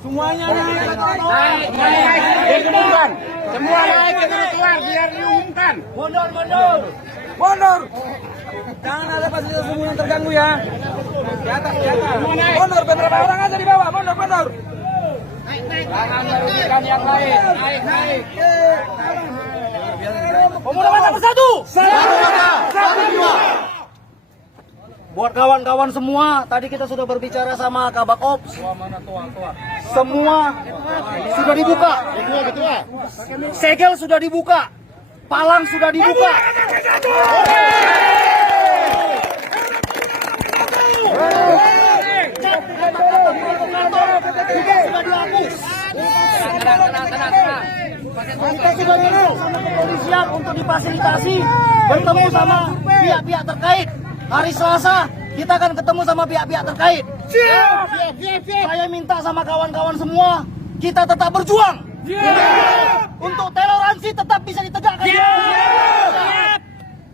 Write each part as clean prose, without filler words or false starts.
Semuanya naik ke trotoar. Naik, diumumkan. Semua naik ke trotoar biar diumumkan. Mundur. Jangan ada fasilitas umum yang terganggu ya. Di atas. Mundur, beberapa orang aja di bawah. Mundur. Jangan merugikan yang lain. Naik. Pemuda mata bersatu. Satu jiwa. Buat kawan-kawan semua, tadi kita sudah berbicara sama Kabak Ops. Semua sudah dibuka. Segel sudah dibuka. Palang sudah dibuka. Sudah dihapus. Kita sudah minta sama kepolisian untuk difasilitasi bertemu sama pihak-pihak terkait. Hari Selasa kita akan ketemu sama pihak-pihak terkait. Siap. Saya minta sama kawan-kawan semua, kita tetap berjuang. Untuk toleransi tetap bisa ditegakkan.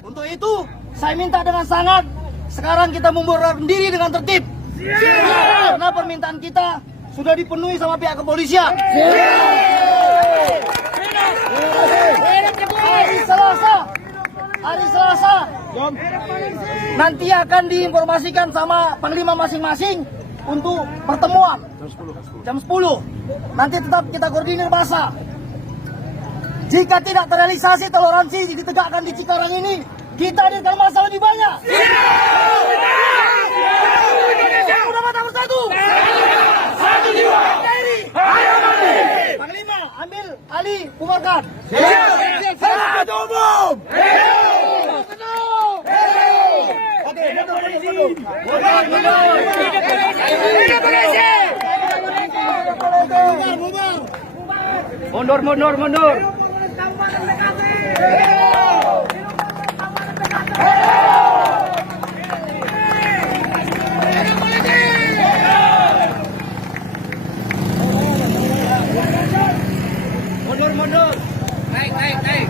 Untuk itu saya minta dengan sangat, sekarang kita membubarkan diri dengan tertib. Karena permintaan kita sudah dipenuhi sama pihak kepolisian. Hari Selasa nanti akan diinformasikan sama panglima masing-masing untuk pertemuan jam 10. Nanti tetap kita koordinir masa. Jika tidak terrealisasi toleransi ditegakkan di Cikarang ini, kita hadirkan masa lebih banyak. Udah mata bersatu. Satu jiwa. Panglima ambil alih, bubarkan. Satu umum. Mundur. Mundur. Naik.